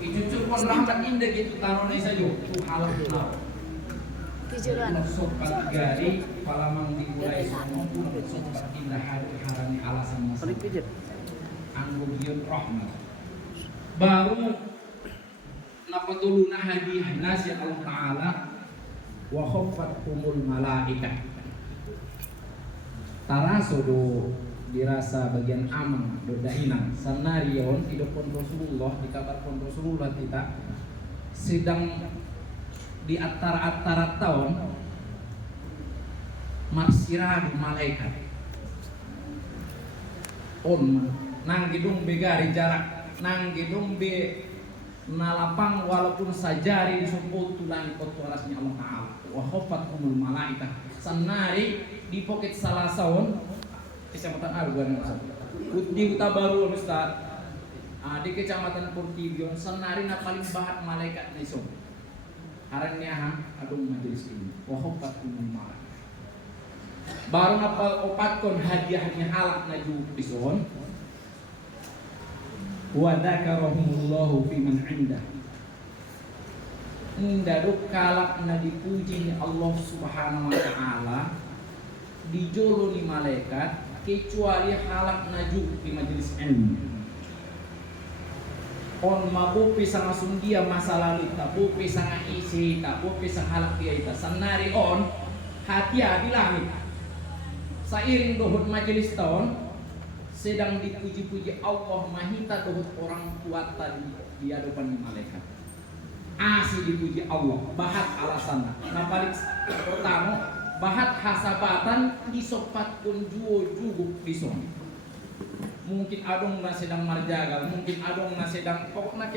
Icucukon rahmat indah gitu taruh saja tu halal benar. Tujuan. Sobat gari palamang dimulai maupun sobat indah harani alasan masa. Anggo gion rahmat. Baru napatuluna hadiah nasi Allah Ta'ala wa khaffathumul malaikah. Tarasodo dirasa bagian amang dodahinan sanarion hidupon Rasulullah dikabarkan Rasulullah kita sedang di antara tahun marsiradu malaikat on nang gedung begari jarak nang gedung be nalapang walaupun sajari disebut tulang kotu alasnya Allah Ta'ala wa khafathumul malaikah sanari di poket salah saun Kecamatan Argon di Huta Baru Ustaz. Di Kecamatan Portibion senari na paling bahat malaikat nisong. Arannya adung majelis ini. Wa khaffathumul malaikah. Baru ngapal opatkon hadiahnya halak naju dison. Wa dzakarahumullahu fi man indah. Ndaduk kalak na dipuji Allah Subhanahu wa taala dijolo ni malaikat kecuali halak naju di majelis ilmu. On mabupi sang dia masa lalu tabupi sang isi tabupi sang halak dia ita sanari on hatia di langit. Sairing dohut majelis tahun sedang dipuji-puji Allah mahita dohut orang kuat tadi di hadapan malaikat. Asih dipuji Allah bahat alasanna. Nah paling pertama bahat hasabatan disopat pun juo juguk dison. Mungkin adong na sedang marjagal, mungkin adong na sedang pokoknya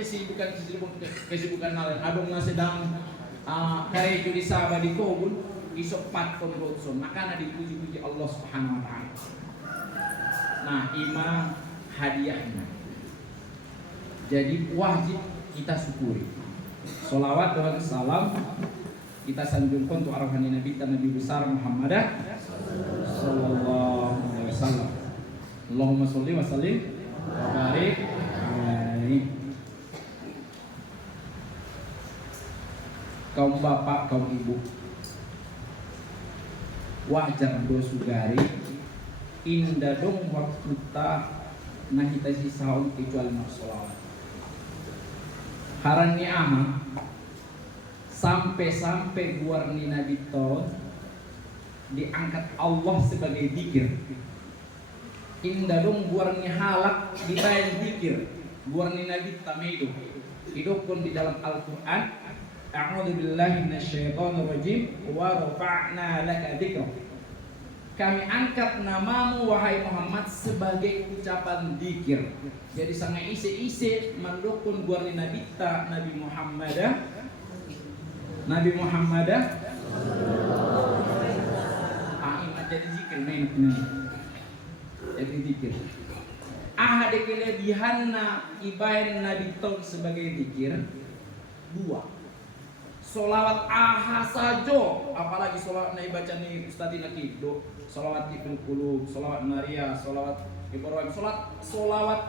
kesibukan nalen, adong na sedang karejo di sabah di kobun disopat pun rotson. Makanya dipuji-puji Allah Subhanahu wa taala. Nah, ima hadiahnya. Jadi wajib kita syukuri. Sholawat dan salam kita sanjungkan untuk arahan Nabi dan Nabi besar Muhammad sallallahu alaihi wasallam. Allahumma sholli wa sallim wa barik alaihi. Kaum bapak, kaum ibu, wajar do sugari indah dong waktu ta nah kita sisaun kecuali sholawat. Harani ama sampai guarni Nabi to diangkat Allah sebagai zikir. Indah dong guarni halak dibayar zikir. Guarni Nabi tamidu. Itu pun di dalam Al-Qur'an. A'udzu billahi minasyaitonir rajim wa rafa'na laka dzikra. Kami angkat namamu wahai Muhammad sebagai ucapan zikir. Jadi sangat isi mendukung guarni Nabi ta Nabi Muhammad imat jadi zikir main jadi zikir ada kelebihanna ibadah Nabi Tong sebagai zikir dua solawat sajo apalagi solawat nabi baca nih Ustadz Naki do solawat Ibnu Qulub solawat Maria solawat Ibrahim solawat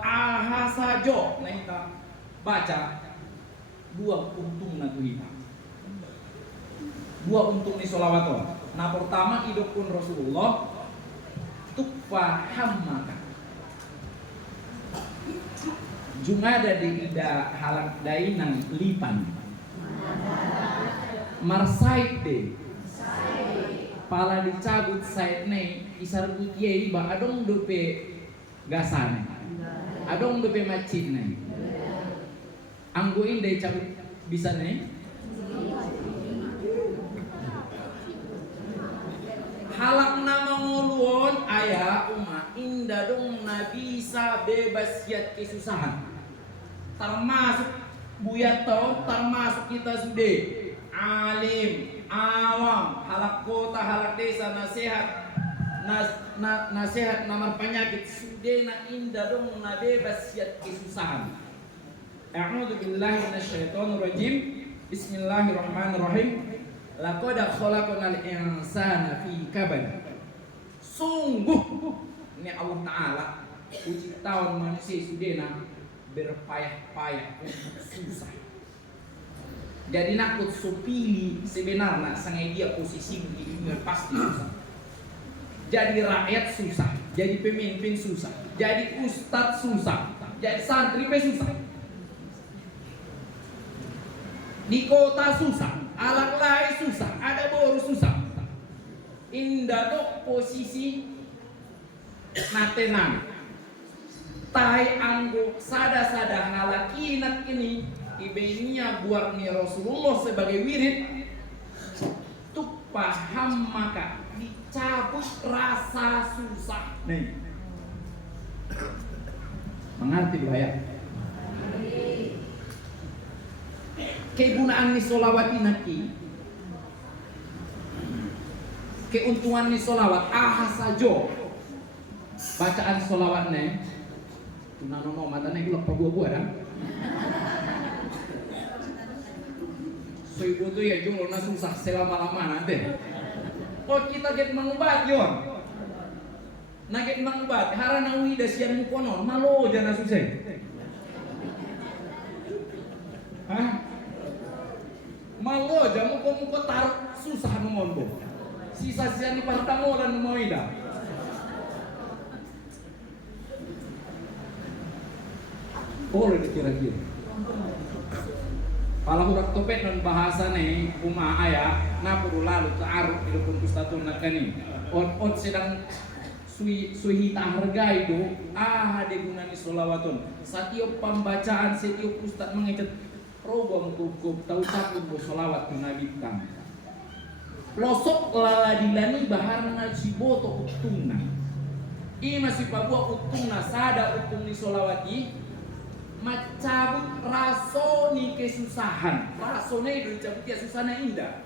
sajo nah kita baca dua untung na kita dua untung di sholawat. Nah pertama hidup pun Rasulullah tukfa hammaka jungada di ida halak dainang lipan marsaid de pala dicabut said ne isar putiye ba adong dope gasane adong dope macit ne angguin dai cabut bisa ne halak nama nguluon ayah umat indah dong nabi bisa bebas siat kesusahan termasuk buyat tau termasuk kita sudah alim awam halak kota halak desa nasihat nasihat nomor penyakit sudah na indah dong na bebas siat kesusahan. A'udzu billahi minasyaitonir rajim. Bismillahirrahmanirrahim. Laqad khalaqnal insana fi kabad. Sungguh ini Allah Ta'ala uciptawan manusia sudena berpayah-payah susah. Jadi nakut supili sebenarnya sangai dia posisi di dunia pasti susah. Jadi rakyat susah, jadi pemimpin susah, jadi ustadz susah, jadi santri susah. Di kota susah, alat lain susah, ada boru susah. Indah tuh posisi natenan. Tai anggo sada-sada halakinat ini ibenia buat ni Rasulullah sebagai wirid. Tuh paham maka dicabut rasa susah. Nih. Mengerti bahaya? Kegunaan ni solawat inaki, keuntungan ni solawat sajo bacaan solawatnya tunanono matanya gulak pabuah-buah dah. So ibu tu ya jumlah na susah selama-lama nanti. Oh kita get mengubat yon, naget mengubat harana uida sian mukonon malo jana susah. Hah? Malo jamu muko tar susah nomombo. Sisa-sisa ni partamo dan moida. Boleh dikira-kira. Kalau udah topet dan bahasa nih umah ayah, na perlu lalu taaruf di depan pustatun nakani. On sedang suhi harga itu de gunani solawatun. Setiap pembacaan setiap ustad mengecat robong cukup tahu takut bu solawat tu nabi tam. Pelosok laladilani baharna ciboto utungna. I masih pabua utungna sada utung ni solawati. Macabut raso ni kesusahan, raso ni itu cabut ya susahnya indah.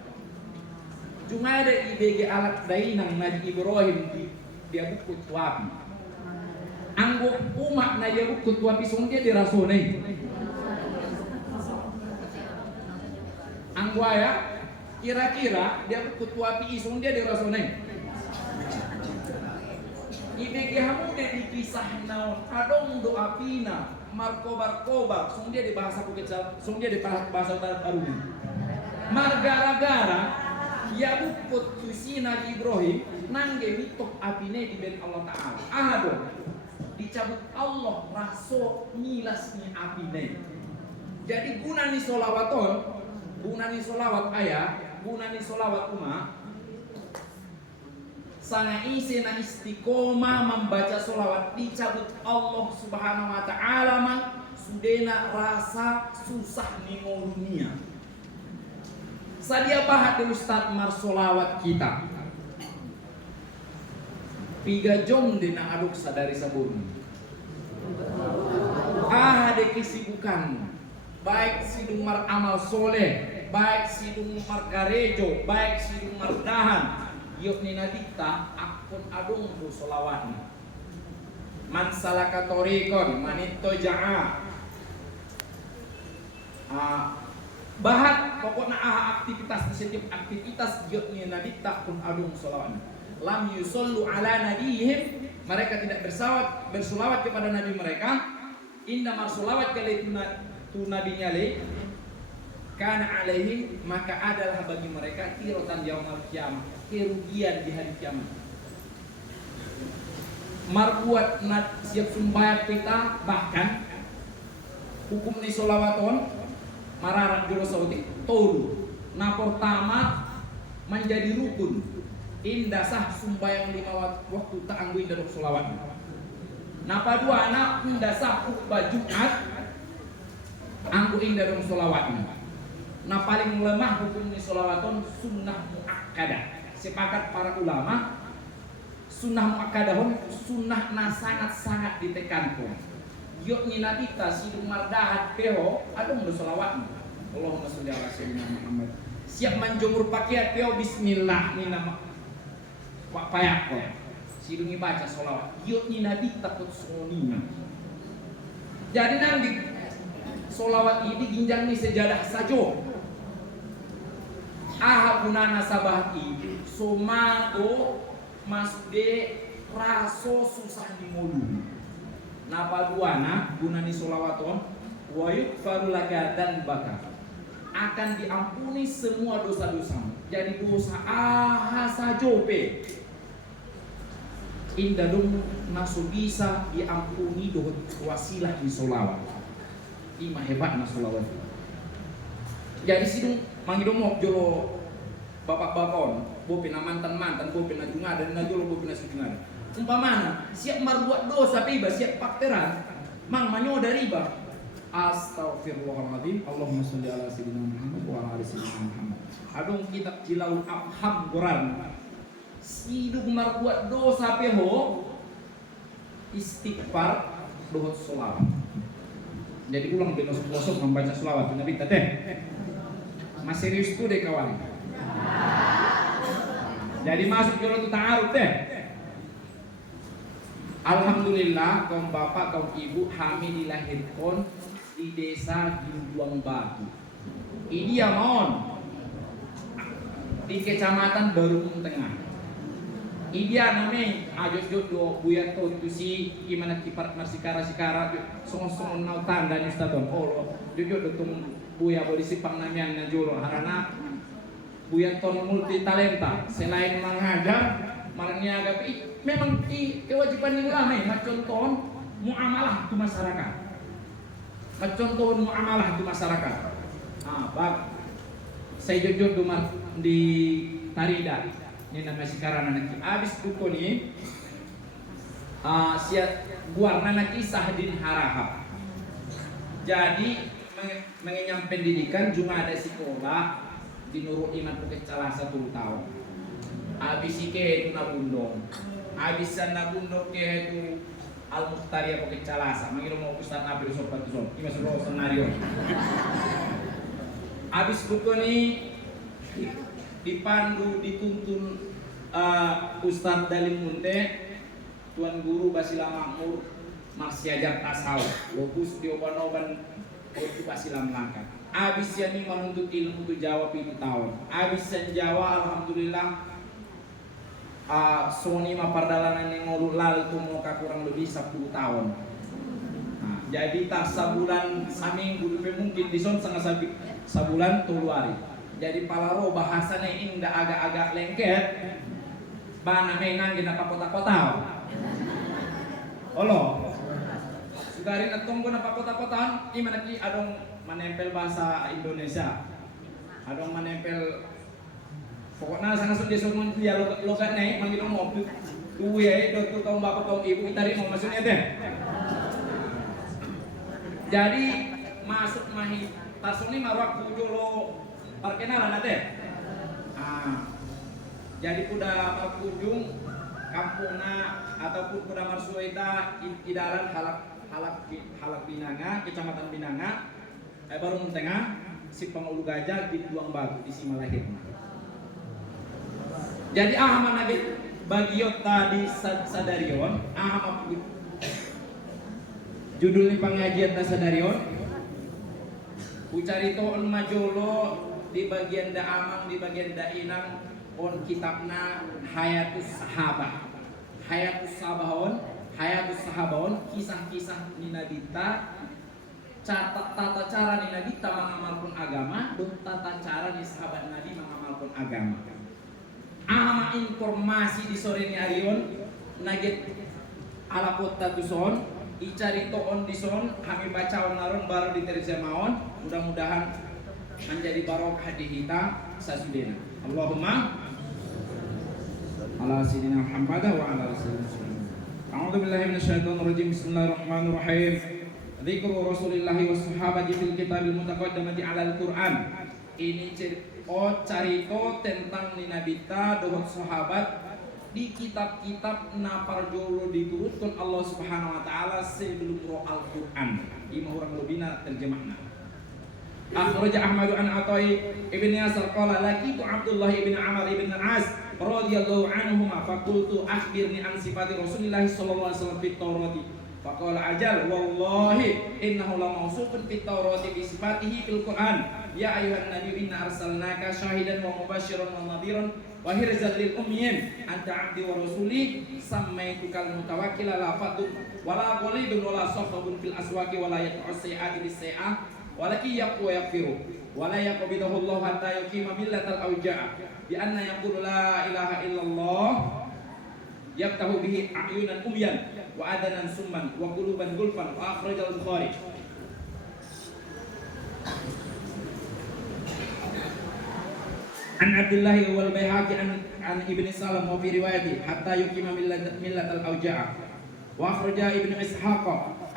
Cuma ada IBG alat dainang Nabi Ibrahim dia buku tuapi. Anggo umat na dia buku tuapi song dia raso ni. Anggo ya kira-kira dia buku tuapi isong dia raso ni. IBG hamu dia dipisah naon adong doa pina. Markobar-kobar, sung dia di bahasa Kukecel, sung dia di bahasa Utara Aruni. Margara-gara, ya bukut tusi Nabi Ibrahim, nangge mitok apine di ben Allah Ta'ala. Ahado, dicabut Allah raso milas ni apine. Jadi guna ni solawaton, guna ni solawat ayah, guna ni solawat umat, sana isi na istiqomah membaca solawat dicabut Allah Subhanahu Wa Taala man sudena rasa susah ni dunia. Sadia pahat Ustaz mar solawat kita. 3 jam dina aduk sadari sabun. Ada kesibukan. Baik sidung mar amal soleh, baik sidung mar garejo, baik sidung mar dahan. Yuk ni nadikta akun adung bu solawatni. Man salaka torikon manito ja'a. Bahat pokoknya aktivitas setiap aktivitas yuk ni nadikta akun adung solawatni. Lam yusollu ala nabihim, mereka tidak bersolawat kepada nabi mereka. Inna marsolawat kali tu nabinya le. Karena alaihi maka adalah bagi mereka tirotan yaumul kiamah, kerugian di hari kiamat. Marbuat siap sumbayat kita bahkan hukum ni solawaton mararan juru sautik tolu. Nah pertama menjadi rukun indah sah sumbayang 5 waktu tak anggu indah solawat. Nah kedua anak indah sah khutbah Jumat anggu indah solawat. Nah paling lemah hukum ni solawaton sunnah muakkadah. Sepakat para ulama sunnah muakkadahun sunnah na sangat-sangat ditekankan. Yuk ni nabi ta sidung mardahat peho adung do solawat. Allahumma sholli ala sayyidina Muhammad. Siap menjemur pakaian peho bismillah ni nama Pak payak ko. Sidung baca solawat. Yuk ni nabi takut sonina. Jadi nanti solawat ini ginjang ni sejadah sajo. Gunana sabati sumago masde raso susah di mulut. napa duana gunani solawaton wa yughfaru laka dan baka, akan diampuni semua dosa-dosamu. Jadi dosa sajope inda dong nasu bisa diampuni dohot wasilah di solawat. Ima hebat na solawat. Jadi sidung mangidong mok jolo bapak-bakon, bope na mantan-mantan, bope na jungada, na jolo bope na sujungada. Umpamana siap marbuat dosa piba, siap pakteran, mang manyoda riba. Astaghfirullahaladzim. Allahumma sholli ala sayyidina Muhammad wa ala ali sayyidina Muhammad. Adong kitab Jilaul Afham Quran. Sidung marbuat dosa peho istighfar dohot sholawat. Jadi ulang besok-besok membaca sholawat Nabi teh. Mas serius tuh deh kawan. Jadi masuk jolo tu ta'aruf teh. Alhamdulillah kaum bapak kaum ibu kami dilahirkan di desa Ginduang Batu. Ini ya mohon di kecamatan Barung Tengah. Idia name ajos do buya to tu si gimana kipat marsikara sikara song nau tanda ni stadon olo jojo do tung buya polisi pangnamian na jolo harana buya ton multi talenta selain mengajar marnya agapi memang kewajiban ulama maconton muamalah tu masyarakat, maconton muamalah tu masyarakat. Bab saya jojo do di Tarida ini nama sekarang anak abis buku ni siap buat anak kisah din harahap. Jadi mengenyam pendidikan cuma ada sekolah di Nurul Iman Bukit Calah 10 tahun. Abis ike itu nabundong, abisan nabundong ke itu Al Mukhtaria Bukit Calah. Manggil mau Ustaz Nabil Sobat Tuson. Ini masuk senario. Abis buku ni dipandu dituntun Ustadz Dalim Munte, Tuan Guru Basila Makmur, Marsiajar Tasawuf, Logus dioban-oban untuk Basila Melangkat. Abis yang menuntut ilmu itu jawab itu tahun. Abis yang Jawa alhamdulillah Sony ma pardalanan yang ngolul lal itu mau kurang lebih 10 tahun. Nah, jadi tak sebulan saminggu mungkin di son setengah sebulan tuluari. Jadi palaro bahasanya ini ndak agak-agak lengket. Bana menang gina kota-kota. Olo. Sudarin atong guna kota-kota, gimana ki adong menempel bahasa Indonesia. Adong menempel pokoknya sangat sudah semua dia logat naik manggil mobil. Tuh ya, itu kaum bapak kaum ibu itari mau maksudnya deh. Jadi masuk mahi tasuni marwak jolo perkenalan ada. Jadi kuda berkunjung kampungna ataupun kuda marsuita idaran halak Binanga, kecamatan Binanga, Barung Tengah, si Pengulu Gajah di Duang Batu di Simalahir. Jadi ahama nabi bagiot tadi sadarion, ahama judul pengajian sadarion. Ucarito majolo di bagian Daamang, di bagian Dainang on kitabna Hayatus Sahabah. Hayatus Sahabahon kisah-kisah ninadita, tata cara ninadita mengamalkan agama dan tata cara ni sahabat Nabi mengamalkan agama. Ama informasi di sore ni arion nugget ala kota tuson icarito on dison kami baca onaron baru diterjemaon, mudah-mudahan menjadi barokah di kita sasudena. Allahumma ala sayyidina Muhammad wa ala sayyidina. A'udzu billahi minasyaitonir rajim. Bismillahirrahmanirrahim. Dzikru Rasulillahi was sahabati fil kitabil mutaqaddamati 'alal Qur'an. Ini carito tentang ninabita dohot sahabat di kitab-kitab naparjolo diturutkan Allah Subhanahu wa taala sebelum roh Al-Qur'an. Ima urang lebina terjemahna. Akhraja Ahmad an Atha'i ibn Yasar qala laqitu Abdullah ibn Amr ibn As radhiyallahu anhuma faqultu akhbirni an sifati Rasulillah sallallahu alaihi wasallam fit Taurati Faqala ajal wallahi innahu lamawsufun fit Taurati bi sifatihi fil Qur'an. Ya ayuhan nabiyyu inna arsalnaka syahidan wa mubasysyiran wa nadhiran wa hirzan lil ummiyin anta 'abdi wa rasuli sammaytukal mutawakkila la fadun wa la qalidun wa la safdun fil aswaqi wa la yat'asi'ati bis sai'ah walaki yaqwa yaghfiru wa la yaqbidahu Allah hatta yuqima millatal awja'a bi anna yaqulu la ilaha illallah yaftahu bihi a'yunan umyan wa adanan summan wa quluban gulfan wa akhrajal Bukhari. An Abdullah wal Baihaqi an Ibnu Salam wa fi riwayati hatta yuqima millatal awja'a wa akhraja Ibnu Ishaq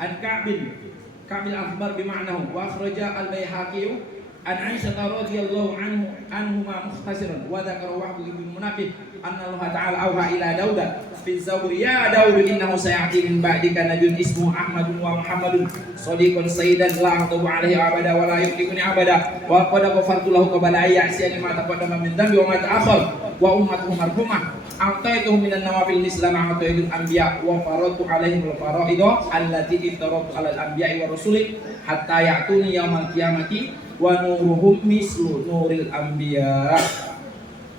an Ka'bil akhbar bi ma'nahu wa akhraja al Baihaqi an Aisyah radhiyallahu anhuma mukhtasaran wa dzakara Wahb bin Munabbih anna Allah ta'ala auha ila Daud fi Zabur ya Daud innahu sayati min ba'dika nabiyyun ismuhu Ahmadun wa Muhammadun shadiqun sayyidan la aqtabu alaihi abada wa la yuqlikuni abada wa qad ghafartu lahu qabla ya'siyani ma taqaddama min dhanbi wa ma ta'akhkhar wa ummatuhu marhumah a'taituhum minan nawafil misla ma a'taitul anbiya wa faradtu alaihim al-fara'ida allati iftaratu 'alal anbiya'i wa rusuli hatta ya'tuni yaumal qiyamati wa nuruhum mislu nuril anbiya.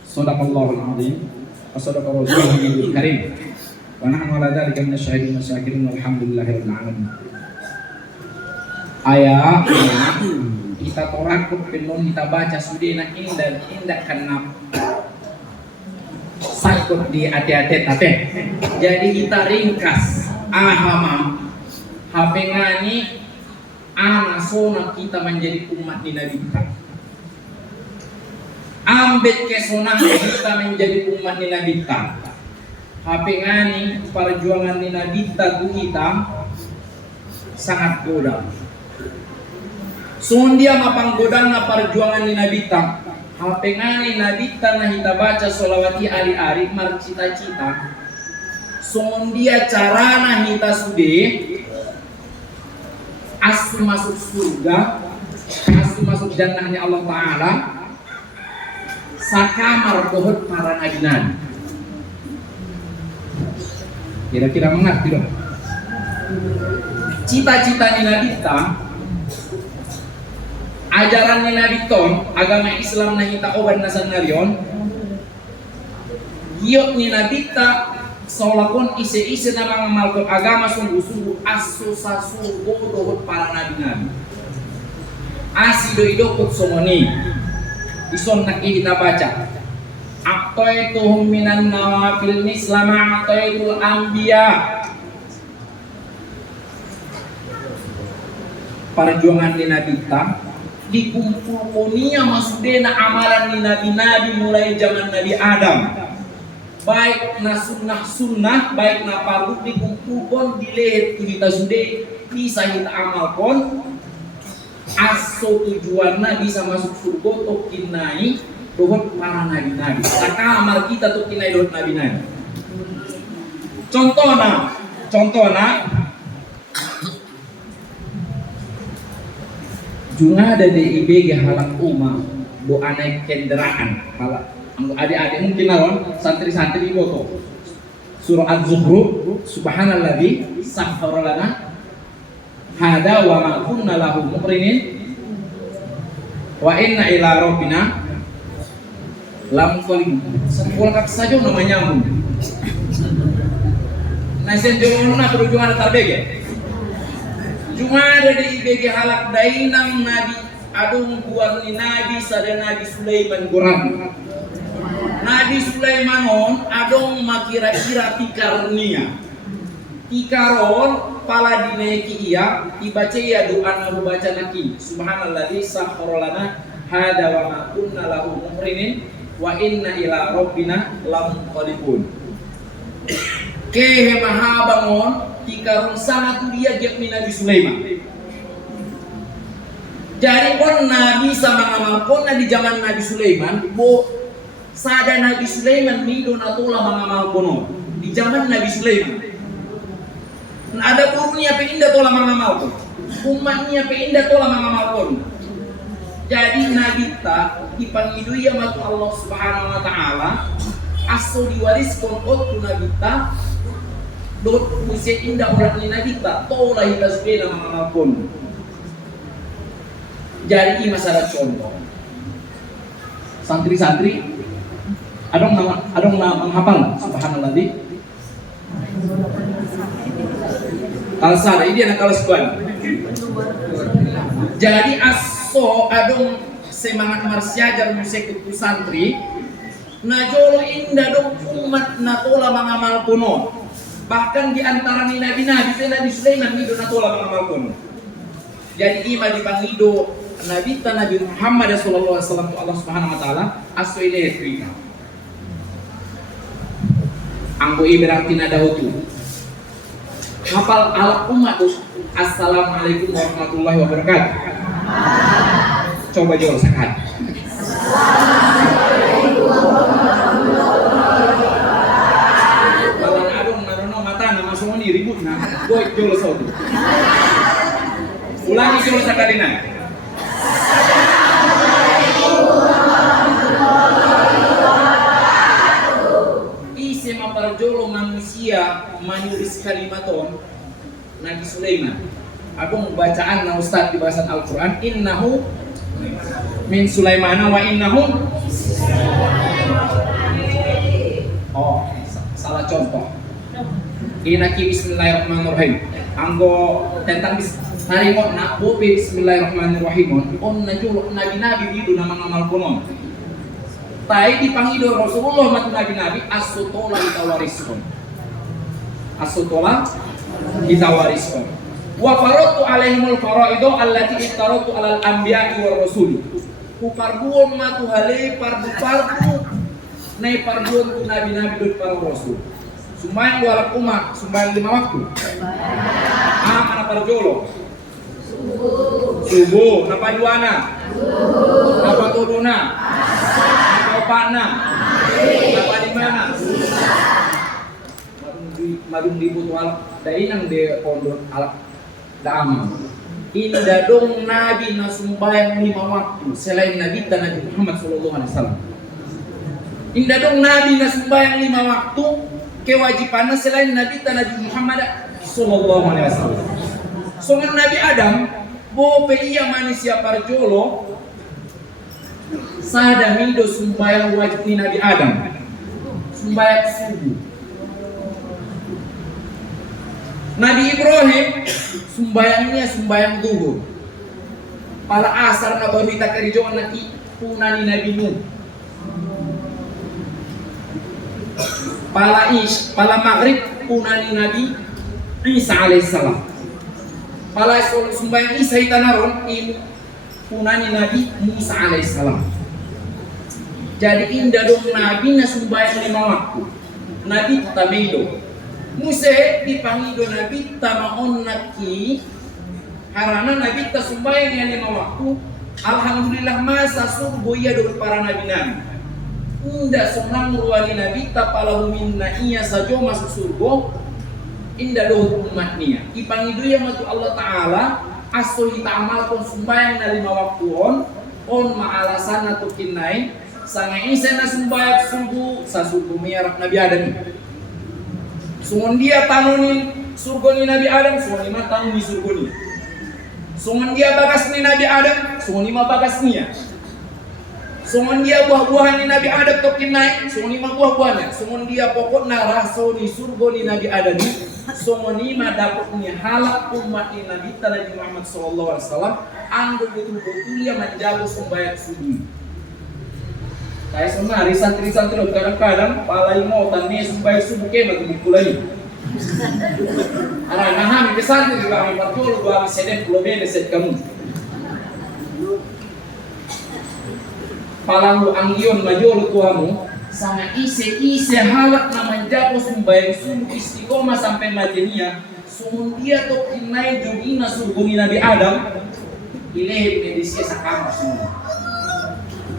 Shadaqallahul azim wa sadaqa rasulul karim wa nahnu ala dzalika minasyahidin wasyakirin walhamdulillahirabbil alamin. Ayat kita torakut penon kita baca sudena indah kenap sakut di ate-ate tate. Jadi kita ringkas ahama HP ngani ana sonang kita menjadi umat di Nabi kita. Ambet kesonang kita menjadi umat di Nabi kita. HP ngani perjuangan di Nabi kita sangat godang. Sundia mapang godang na perjuangan di Nabi kita. HP ngani Nabi kita na kita baca solawati ari-ari mar cita-cita. Sundia carana kita sude asu masuk surga, asu masuk jannahnya Allah Ta'ala sakamar dohot para nabi-nabi. Kira-kira mengerti dong? Cita-cita ni Nabi kita, ajaran ni Nabi ton, agama Islam na kita oban nasan narion, giyot ni Nabi kita seolah pun isi-isi nama ngamalkan agama sungguh-sungguh asu-sasu dohot para nabi-nabi. Asi do-idokot somoni ison nak kita baca aqtaituhum minan nawafil misla ma'ataitul anbiya. Perjuangan di Nabi kita dikumpulkonia masudena amalan di nabi-nabi mulai zaman Nabi Adam. Baik na sunnah, baik na fardu dikumpulkan dilehet kita sudah bisa kita amalkan. Aso tujuannya bisa masuk surga atau kinai dohot para nabi-nabi. Maka amal kita tuh kinai dohot nabi-nabi. Contohnya juga ada di IBG halak umah do aneh kendaraan halak adik-adik mungkin lawan santri-santri ibu surah Az-Zukhruf subhanalladzi sakhkhara lana hada wa ma kunna lahu muqrinin wa inna ila rabbina lamunqalibun. Sekolah saja namanya nah senjong na perjuangan tarbege cuma ada di IBG halak dainang nabi adung buat ni nabi sada nabi Sulaiman Quran. Nabi Sulaiman on adong makira-kira tikarnia. Tikaron pala dinaiki iya dibaca iya doa nabu baca naki. Subhanalladzi sakhkhara lana hada wa ma kunna lahu muqrinin wa inna ila rabbina lamunqalibun. Kehe mahabangon tikaron sangat dia jak Nabi Sulaiman. Jadi on nabi sama ngamalkon di zaman Nabi Sulaiman bo sada Nabi Sulaiman midon atola mangamalkon di zaman Nabi Sulaiman. Ada burungnya pindah tola mangamalkon. Umatnya pindah tola mangamalkon. Jadi Nabi ta dipangidu ya matu Allah Subhanahu wa taala aso diwariskan otu Nabi ta dot musik indah orang ni nabi tak tola hita sepeda manapun. Jadi ini masalah contoh. Santri-santri, adong nama menghafal subhanallah di. Kalsada ini anak kalas kuan. Jadi aso adong semangat marsiajar musik itu santri. Najolo indah dong umat natola mangamal kuno. Bahkan di antara nabi-nabi itu Nabi Sulaiman itu natola mangamal kuno. Jadi ima dipangido Nabi Muhammad sallallahu alaihi wasallam Allah Subhanahu wa taala aso ile Afrika. Anggo berarti nada hutu. Hafal ala umat assalamualaikum warahmatullahi wabarakatuh. Coba jawab sekat. Kawan adong narono mata nama semua ni ribut na. Boy jolo sodu. Ulangi jolo sakadina. Isi maparjolo manusia menulis kalimaton Nabi Sulaiman. Aku bacaan na ustaz di bahasa Al-Quran. Innahu min Sulaimana wa innahu. Oh, salah contoh. Inaki bismillahirrahmanirrahim. Anggo tentang harimau nak bobe bismillahirrahmanirrahim. On najuluk nabi-nabi itu nama ngamal kunon. Tai dipangido Rasulullah matu nabi-nabi as-sutola ditawariskon. As-sutola ditawariskon. Wa faratu alaihimul faraidu allati iftaratu alal anbiya'i war rasul. Ku parduon matu hale pardu nai parduon tu nabi-nabi dan para rasul. Sembahyang wala umat, sembahyang 5 waktu. Mana parjolo? Subuh, napa juana? Napa tuduna? Napa opana? Napa di mana? Madung di butual dainang de pondok alak dama. Indah dong nabi na sembahyang 5 waktu selain nabi dan Nabi Muhammad sallallahu alaihi wasallam. Indah dong nabi na sembahyang 5 waktu kewajibannya selain nabi dan Nabi Muhammad sallallahu alaihi wasallam. Soalnya Nabi Adam bope iya manusia parjolo sada mido sembahyang wajib ni Nabi Adam. Sembahyang subuh. Nabi Ibrahim sembahyangnya sembahyang zuhur. Pala asar na baru kita kerjoan naki punani Nabi Nuh. Pala maghrib punani Nabi Isa alaihissalam. Pala sembahyang Isa itanaron punani Nabi Musa alaihissalam. Jadi indah dong Nabi na sembahyang 5 waktu. Nabi tamido. Musa dipangido Nabi tamaon naki karena Nabi tasumbayang yang 5 waktu. Alhamdulillah masa surga iya do para nabi-nabi. Indah senang ruwali Nabi tapalahu minna iya saja masuk surga. Indah do umatnya. Ipangido yang matu Allah Taala aso kita amalkan sumbayang na 5 waktu on maalasan atau kinai sangai isa na sumbayang subuh sa surga miyarak Nabi Adam. Sungon dia tanuni surga ni Nabi Adam, sungon lima tanuni surga ni. Sungon dia bagas ni Nabi Adam, sungon lima bagas niya. Sungon dia buah-buahan ni Nabi Adam tokin naik, sungon lima buah-buahnya. Sungon dia pokok na raso ni surga ni Nabi Adam ni, sungon lima dapat ni halak umat ni Nabi Muhammad sallallahu alaihi wasallam, anggo betul-betul dia menjaga sembahyang subuh. Kaya semari santri-santri kadang-kadang palai mau tani sembahyang subuh ke bagi dikulai. Arah kami pesantren juga kami parjolo dua sedep pulau beneset kamu. Palang anggion majolo tuamu sangat ise halak na menjaga sembahyang subuh istiqomah sampai matinya. Sumun dia to kinai jogina surguni Nabi Adam. Ileh medisia sakam semua.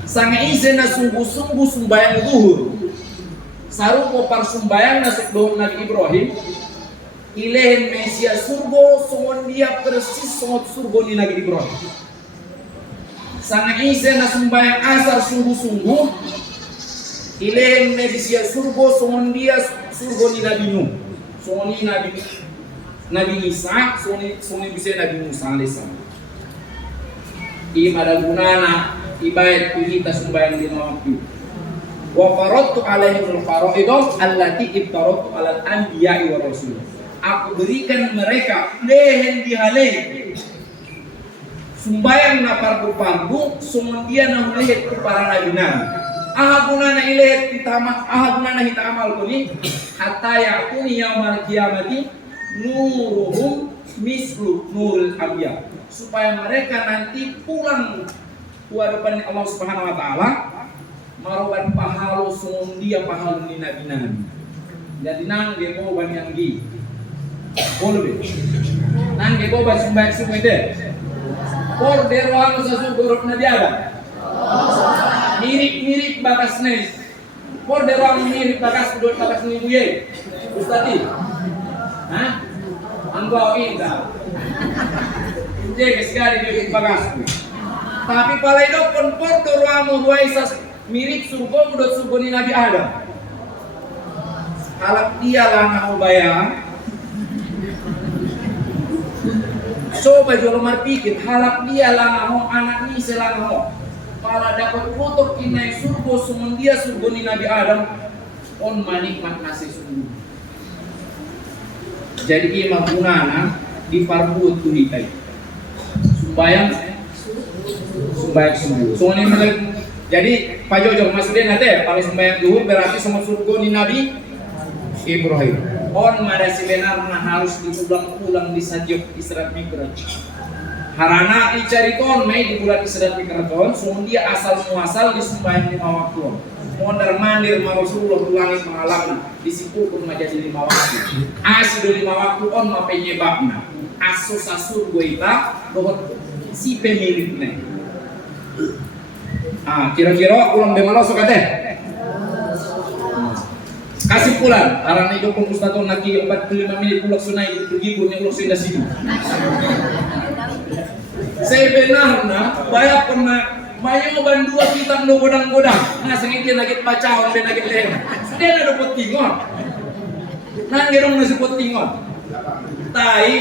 Sangat ise na sungguh-sungguh sembahyang zuhur. Sarupo par sembahyang na doon Nabi Ibrahim. Ilehen Mesia surgo, sungon dia persis sungot surgo ni Nabi Ibrahim. Sangat ise na sembahyang asar sungguh-sungguh. Ilehen Mesia surgo, sungon dia surgo ni Nabi Nuh. Soni Nabi Isa, soni bisa Nabi Musa alaihissalam. Ima ada gunana ibadat kita sembahyang di waktu. Wa faradtu alaihim al-faraidah allati ibtaratu alal anbiya'i wa rasul. Aku berikan mereka lehen di haleh. Sembahyang na pardu-pardu sumundia na melihat ke para nabi-nabi. Gunana ilahet gunana hita amal kuni hatta yakuni yaumal qiyamati nuruhum mislu nurul anbiya. Supaya mereka nanti pulang ke hadapan Allah Subhanahu wa taala maroban pahalo sumundia pahalo ni nabi-nabi. Jadi nang gebo ban yang gi. Boleh. Nang gebo ban sembahyang sumede. Por deroang sa sugurut na diada. Mirip-mirip bakas nes. Por deroang mirip bakas dot bakas ni buye. Ustadi. Hah? Anggau indah. Jadi sekali mirip bakas. Tapi palai dok pun por deroang ruaisas mirip surga dot surga ni Nabi Adam. Halak dia lah nak bayang. Coba jual marpikir, halap dia lah mau anak ni selang mau. Kalau dapat foto kinai surga sumundia surga ni Nabi Adam, on manikmat nasi surga. Jadi imam gunana di parbu tu hitai. Sembayang subuh. Soalnya jadi Pak Jojo maksudnya nanti paling sembayang duhur berarti sama surga ni Nabi Ibrahim. On mada sebenarnya harus diulang-ulang di sajok Isra Mi'raj. Harana dicari kon mai di bulan Isra Mi'raj on, dia asal muasal di sembahyang 5 waktu. Mondar mandir Rasulullah ulangi pengalaman disipukun menjadi 5 waktu. Asido 5 waktu on ma penyebabna. Asus asur goita dohot si pemiliknya. Kira-kira ulang bemalo sok teh. Kasih pulang, karena itu pengustadon lagi 45 menit pulang sunai pergi punya ulang sudah sini. Sebenarnya banyak pernah mayo bandua kita no godang-godang. Nah sengit dia nagit bacaon dan nagit leher. Dia ada dapat tingon. Nang gerong nasi potingon. Tai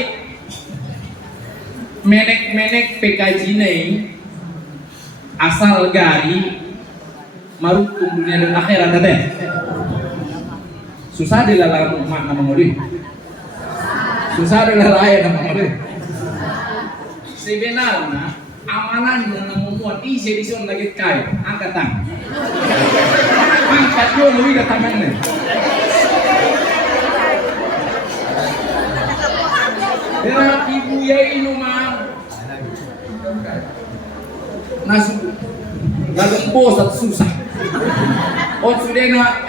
menek PKJ nih asal gari marukum dunia dan akhirat teh. Susah dilalang mak nama ngodi. Susah dilalang ayah nama ngodi. Sebenarnya amalan yang memuat isi dision lagi kaya angkat tangan. Angkat yo lebih ke tangannya. Berat ibu ya inu mah. Nasu lalu bosan susah. On sudah na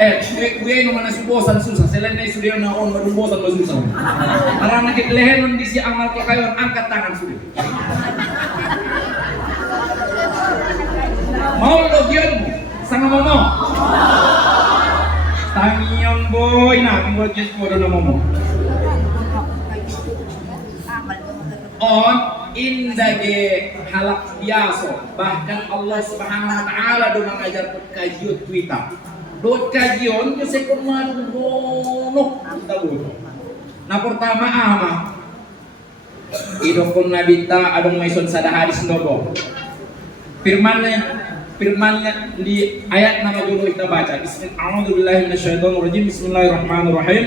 kuya inu mana bosan susah. Selain itu sudah na on baru bosan susah. Karena kita lehen di si amal kekayon angkat tangan sudah. Mau logian sama momo. Tangion boy na buat just mo na momo. On indage halak biasa, bahkan Allah Subhanahu wa taala do mengajar kajian Twitter. Dot kajian yo se kumaru gono tahu. Nah pertama idokun Nabi ta adong maison sada hadis ndobo. Firmannya di ayat nama dulu kita baca. Bismillahirrahmanirrahim.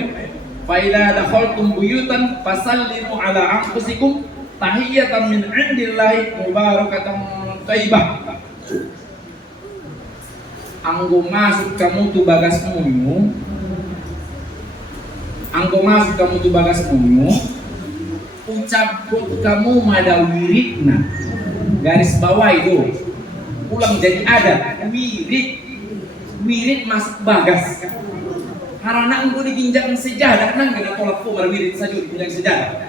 Fa idza dakhaltum buyutan fasallimu ala anfusikum tahiyatan min indillahi mubarakatan thayyibah. Anggo masuk kamu tu bagas munyu. Ucap kamu mada wiridna. Garis bawah itu. Ulang jadi ada wirid masuk bagas. Karena engkau diginjak sejadah nang kena tolak po wirid saja diginjak sejadah.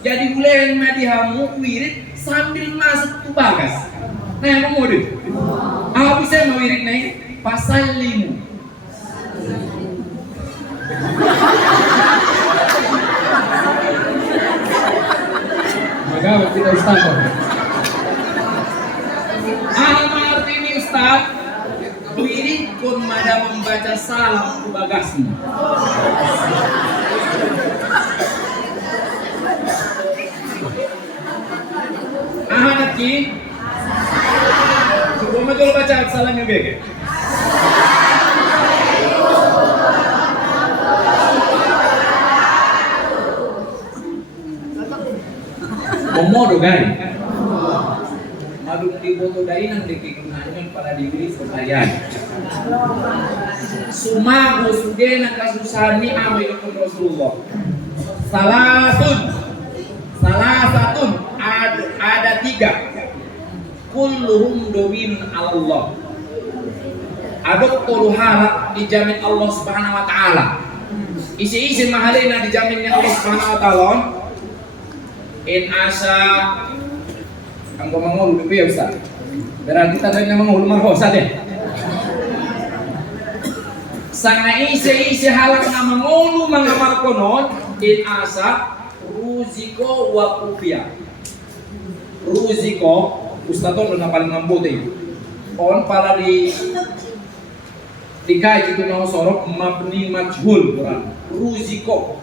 Jadi bulan madihamu wirid sambil masuk tu bagas. Nah yang mau deh. Apa bisa mau wirid naik pasal limu. Maka kita ustaz. Arti ini ustaz. Wirid pun mada membaca salam ke bagasnya. Ahanat ki. Coba betul baca salam yang bege. Momodo gari. Madu di boto dari nang dikikunakan pada diberi kepercayaan. Sumaku sudena kasusahan ni amil Rasulullah. Salah satu ada tiga. Kulluhum dawin Allah. Adok tolu halak dijamin Allah Subhanahu wa taala. Isi mahalena dijaminnya Allah Subhanahu wa taala. In asa anggo mangulu dulu ya Ustaz. Berarti tadanya mangulu marhosa deh. Sanga isi halak na mangulu mangamal konon in asa ruziko wa kufia. Ruziko Ustadon udah paling mamputi. On pala dikaji itu mau sorok mabni majhul Quran. Ruziko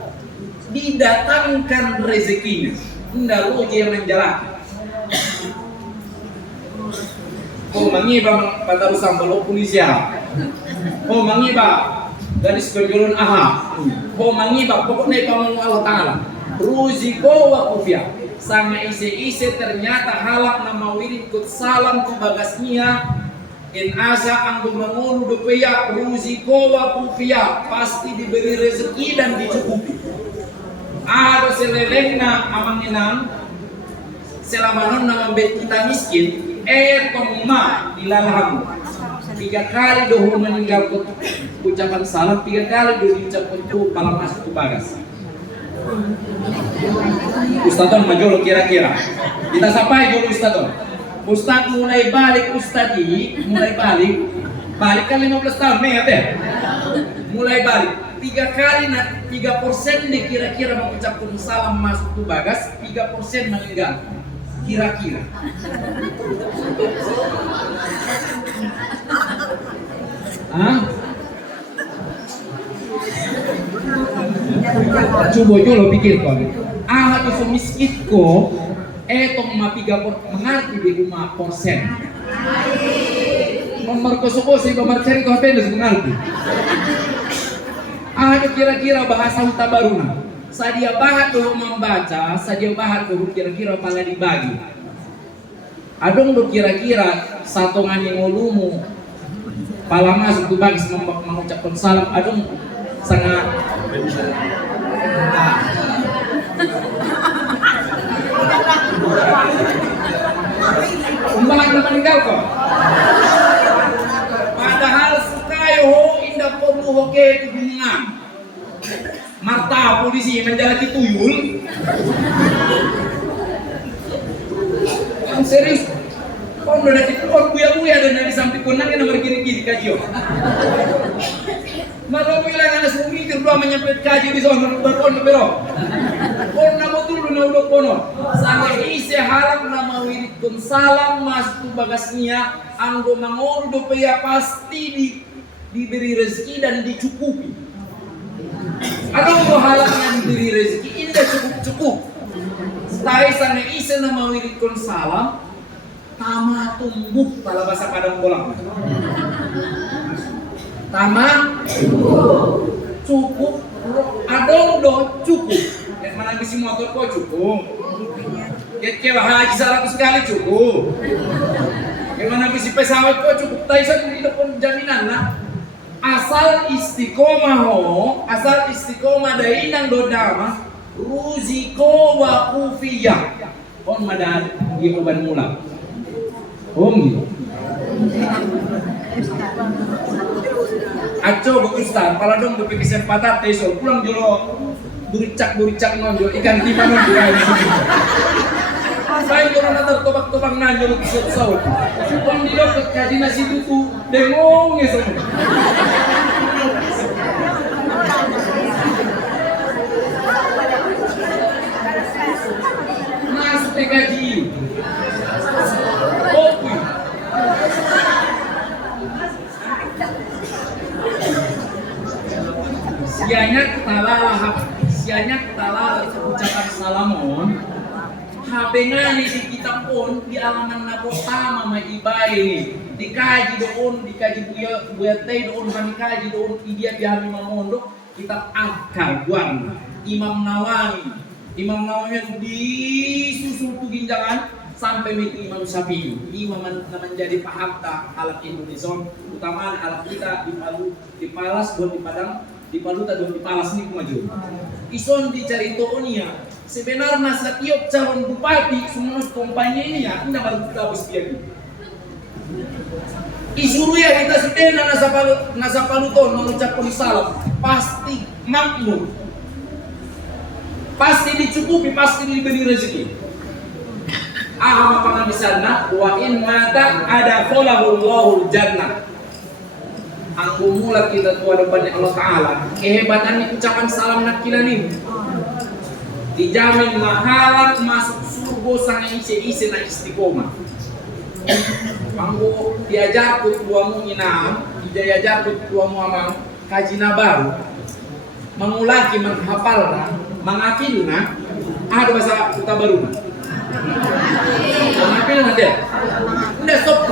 didatangkan rezekinya. Ndak rugi yang menjalani. Oh mangiba pataru sambal polisia. Oh mangiba gadis penjualan aha. Oh mangiba pokoknya kamu Allah Taala. Ruziko wa kufia. Sama isi ternyata halak nama wirid kut salam tu bagasnya. In asa anggu mengulu dupaya ruziko wa kufia. Pasti diberi rezeki dan dicukupi. Ada selelehna amanginan selamanon nama bet kita miskin tongma dilalahmu 3 kali dohur meninggal ucapan salam 3 kali dohur ucapan tu kalau masuk ke bagas. Ustadon majolo kira-kira kita sampai dulu Ustadon. Ustad mulai balik balik kan 15 tahun nih ya teh mulai balik 3 kali 3% nih kira-kira mengucapkan salam masuk ke bagas 3% meninggal kira-kira. Coba lo pikir kau. Itu semiskit ko, tong mapiga mengerti di rumah persen. Nomor koso-koso nomor cari kau pendes mengerti. Itu kira-kira bahasa utabaruna. Sadia bahat dulu membaca, sadia bahat dulu kira-kira pala dibagi. Adong do kira-kira satu ngani ngolumu pala masuk tu bagi mengucapkan salam adong sangat umbahan na meninggal kok. Padahal sukayo indah perlu hoke itu bunga. Marta polisi menjalaki tuyul. Yang serius. Kau udah dari kau buya-buya dan dari samping konangnya nomor kiri-kiri kajio. Malah bilang anak sumbi kedua menyempit kaji di sana berkon bero. Kau nama dulu nama kono. Sangat isi harap nama wirid kun salam masuk bagasnya. Anggo mangol dopaya pasti diberi rezeki dan dicukupi. Ada halak yang diberi rezeki indah cukup. Setelah sana isi nama wirid kun salam. Tama tumbuh kalau bahasa Padang bolang. Tama cukup. Adong do cukup. Yang mana bisi motor kok cukup. Kewa haji 100 kali cukup. Yang mana bisi pesawat kok cukup. Taisan tidak pun jaminan lah. Asal istiqomah dari nang dodama ruziko wa kufiyah. On madad iuban mula. Gitu. Aco Ustaz, pala dong beri kesempatan teso pulang jolo buricak nonjol ikan timan nonjol. Saya jolo natar tobak nonjol kisut saud. Pulang di dokter kaji nasi tutu dengong ya semua. Masuk kaji. Sianya sianya talala ucapan salamon habengani di kitab pun di alaman na pertama mai ibai ini dikaji buya teh doon kami kaji doon dia biar mamondok kitab Akal Guan Imam Nawawi yang disusul tu ginjangan sampai itu Imam Syafi'i imam menjadi paham tak alat Indonesia utama alat kita di Palas buat di Padang di Palu tak di Palas ni maju ison dicari tonia sebenarnya setiap calon bupati semua kompanya ini ya tidak baru kita habis dia isuruh ya kita sedena nasa paluton mengucapkan salam pasti makmur pasti dicukupi pasti diberi rezeki apa di sana wa in mata ada kholahul jannah aku mulai kita tua depannya Allah Ta'ala kehebatan ucapan salam nak kita ni dijamin mahalat masuk surga sang isi na istiqomah anggo diajar ku tuamu inam diajar ku tuamu amang kajina baru mengulaki menghafalna mengakilna ada bahasa kita baru mengakilna dia udah stop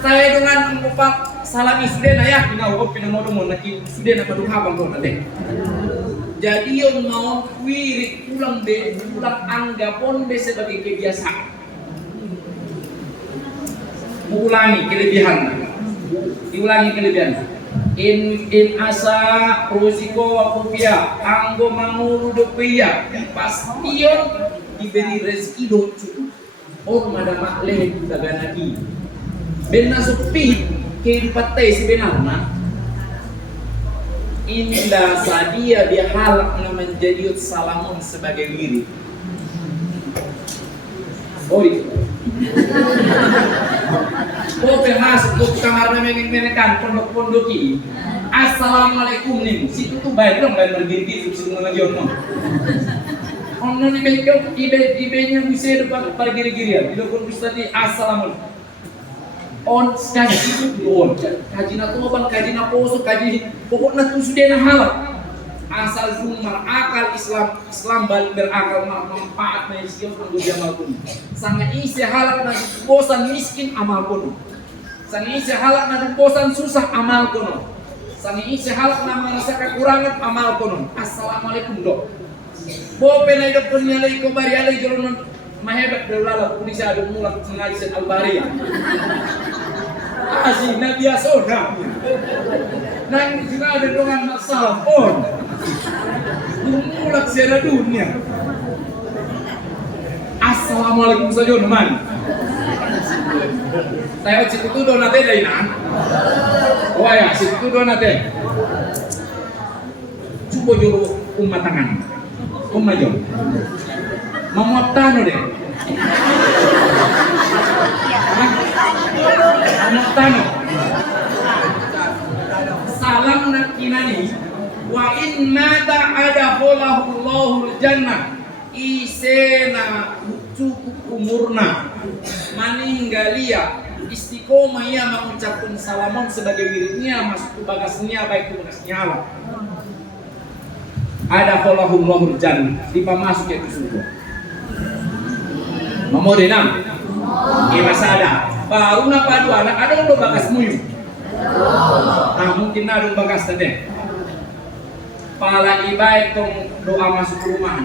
saya dengan mengupak salam isudena ya kau pinamodon lagi sudena padu hafal tuh nanti jadi yang mau wirid pulang anggapon be sebagai kebiasaan diulangi kelebihan in asa prosiko wakupia anggo manguru dopia pastion diberi rezeki do cukup orang ada makleh daganaki benar sepi kehidupan sebenarnya indah sadia dia halak menjadi salamun sebagai wirid masuk ke kamar menekan pondok-pondoki assalamualaikum nih situ tuh baik dong baik berdiri sebelum ngajian mau ono ni bekok ibe-nya bisa depan pargiri-girian tidak pun bisa di assalamualaikum on kaji itu on kaji na tuh kaji na poso kaji pokoknya tuh sudah na halal asal sumber akal Islam balik berakal manfaat na isiyo anggo dia malpun sangat isi halak na bosan miskin amal kono sangat isi halak na bosan susah amal kono sangat isi halak na merasa kekurangan amal kono assalamualaikum dok bo penai dok punyalai ko bari alai jolon mahebat dalala polisi adu mulak mengaji al-bariya asih na biasa dah nang juga ada dengan masalah pun mulak secara dunia assalamualaikum saja teman saya cik itu donate dari nan oh ya cik itu donate coba juru umat tangan maju mamot tano deh mamot tano salam nak kinani wa in mata ada Allahul jannah isena cukup umurna maninggalia istiqomah ia mengucapkan salaman sebagai wiridnya masuk ke bagasnya baik ke bagasnya Allah ada Allahul jannah masuk ke surga mamodenam masa ada baru na padu anak ada udah bagas muyu nah mungkin ada bagas tadi pala ibai tong doa masuk rumah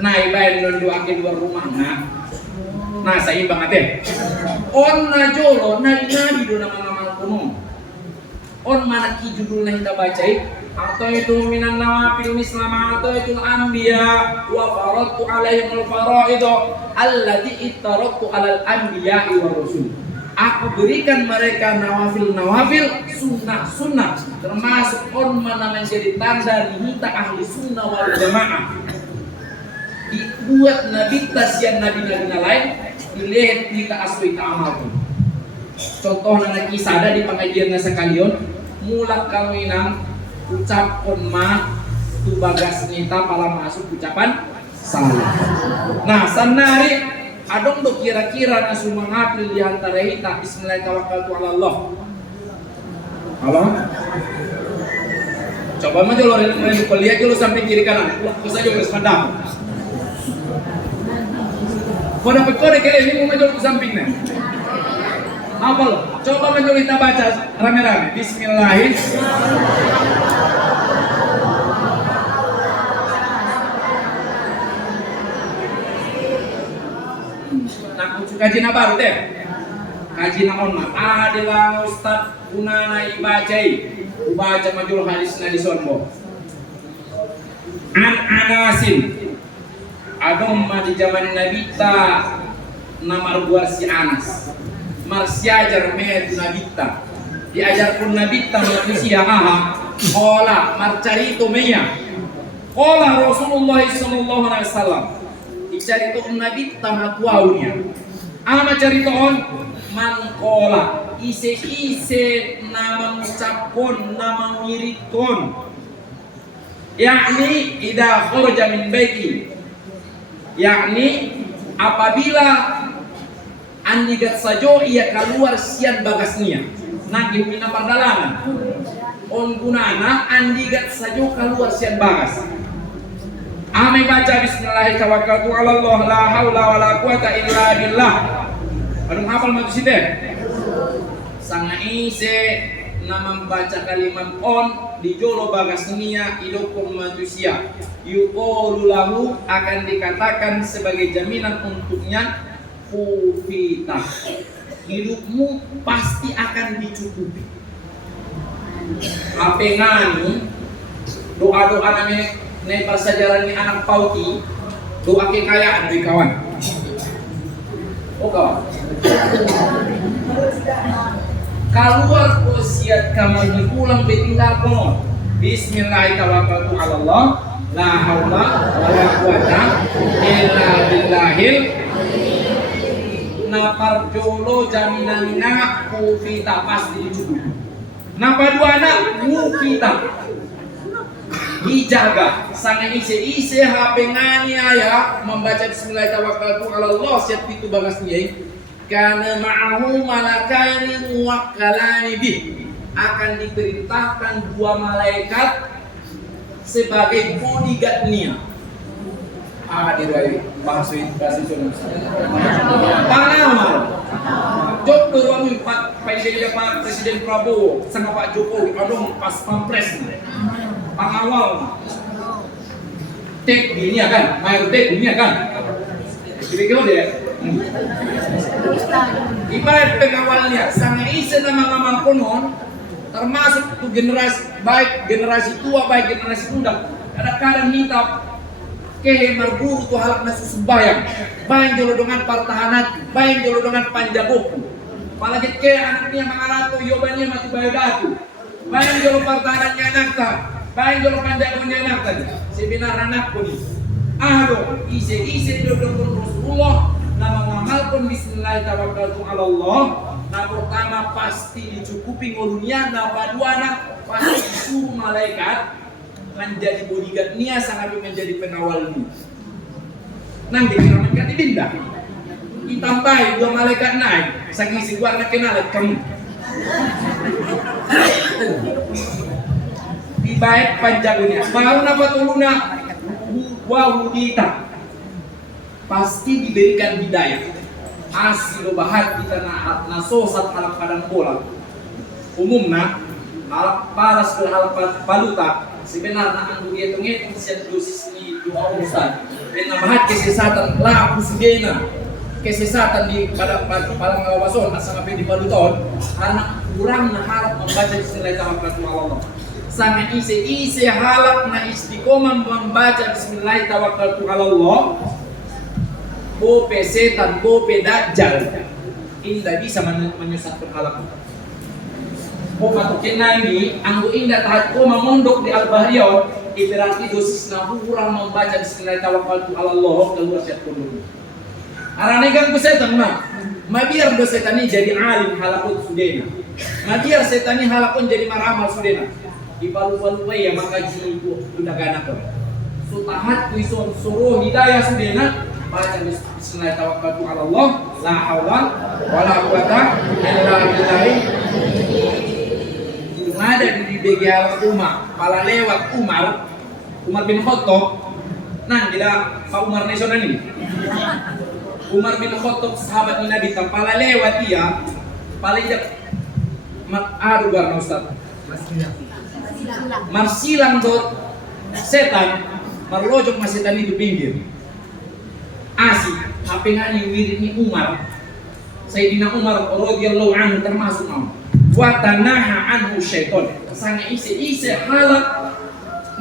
na ibai don doa ke luar rumah na saimbang ate on na jolo na nabi do nama nama kuno on mana ki judul na kita bacai atau itu minan nawafil mislama atau itu anbiya wa faradtu alaihim al faraidu allati ittaradtu alal anbiya wa rasul aku berikan mereka nawafil sunnah termasuk orman menjadi tanda dinita ahli sunnah wal jamaah dibuat nabi tasian nabi-nabi lain dilihat kita asli amalkan contoh anak kisah ada di pengajian sekalian mulak kawinang ucapkan tu bagas nita pala masuk ucapan salam nah sanari adong do kira-kira na sumangapil di antara kita bismillah tawakkaltu ala Allah Coba maju lo lihat dulu sampai kiri kanan. Kau saja harus pandang. Kau dapat kode kali ini mau maju ke sampingnya. Apa lo? Coba maju kita baca rame-rame. Bismillahirrahmanirrahim. Nah, kaji na baru deh. Kaji na onna. Adalah Ustaz Gunana ibacai. Ubaca majul hadis na disonbo. An Anasin. Adom di zaman Nabi ta nama buar si Anas. Marsiajar med Nabi ta. Diajar pun Nabi ta manusia Kola marcarito meya. Kola Rasulullah sallallahu alaihi wasallam. Dicari to Nabi ta matuaunya. Ama caritoon mangkola ise nama ngucapkon nama ngiritkon yakni idza kharaja min baiti yakni apabila andigat sajo ia keluar sian bagasnya nanggi mina perdalangan on gunana andigat sajo keluar sian bagas. Ame baca bismillah tawakkaltu ala Allah la haula wala quwata illa billah. Adung hafal matu site. Sanga ise nama membaca kalimat on di jolo bagas dunia idokong manusia. Yuqulu lahu akan dikatakan sebagai jaminan untuknya kufita. Hidupmu pasti akan dicukupi. Apa ngani doa-doa namanya nih persajaran ini anak pauti doa kekayaan dari kawan. Oh kawan. Keluar wasiat kamu pulang betinggal pun. Bismillahirrahmanirrahim. La haula wala quwata illa billahil. Napar jolo jaminanna kufita pasti dicukupi. Napa dua anak kufita dijaga sangat ise HP ngania ya membaca bismillahirrahmanirrahim siap itu bagasnya karena ma'ahu malakani muwakkalani bih akan diperintahkan dua malaikat sebagai bodyguard-nya. Dirai bahasa pengawal Jok beruang Presiden Prabowo sama Pak Jokowi adong pas pampres pengawal tek dunia kan, mayor tek dunia kan. Kira-kira deh. Ibarat pengawalnya, sang isi nama konon, termasuk tuh generasi baik generasi tua baik generasi muda. Kadang-kadang minta ke marguru tuh halak nasi sembayang, baik jolo dengan pertahanan, baik jolo dengan panjaboku. Apalagi ke anaknya mangalato, yobannya mati bayodatu, baik jolo pertahanannya anakta. Baik kalau panjagonya enak tadi, sebenarnya anak pun aduh, ise dodong Rasulullah, nama ngamalkan bismillahirrahmanirrahim Allah. Nah pertama pasti dicukupi ngolunya, nah dua anak pasti disuruh malaikat menjadi bodyguard nia sangat menjadi pengawal nia. Nang dikira mereka dipindah, ditambahi dua malaikat naik, saking si gua anak kenalat kamu. Baik panjangnya, mau napa tuluna wahudita pasti diberikan hidayah. Asilo bahat kita nasosat halak kadang bola. Umumna halak paras ke halak paluta sebenarnya anggu hitung siap dosis ni dua urusan. Dan bahat kesesatan laku sudena kesesatan di pada palang ngawason asal di paluton karena kurang halak membaca bismillahirrahmanirrahim Allah. Sangat ise halak na istiqomah membaca bismillahirrahmanirrahim bope setan bope dajjal indah bisa menyesatkan halak. Patukin nangi anggo indah tahat ko mamondok di al-bahriyaw berarti dosis na kurang membaca bismillahirrahmanirrahim keluar siat kondom. Arane kan ku setan na mabiar do setan ini jadi alim halakut sudena. Mabiar setan ini halakun jadi maramal sudena. Ibalu-balu ya maka jitu udah ganak ko. Sutahat ku suruh hidayah sudena baca bismillahirrahmanirrahim Allah la haula wala quwata illa billah. Ada di begal Umar, pala lewat Umar bin Khattab. Nah, tidak Pak Umar Nasional ini. Umar bin Khattab sahabat Nabi pala lewat dia, paling jak aduh garna Ustaz. Marsilang dot setan, marlojok mas setan itu pinggir. Asik, HP ngani wirid ni Umar. Sayyidina Umar radhiyallahu anhu termasuk nama. Wa tanaha anhu syaiton. Sangat isi halak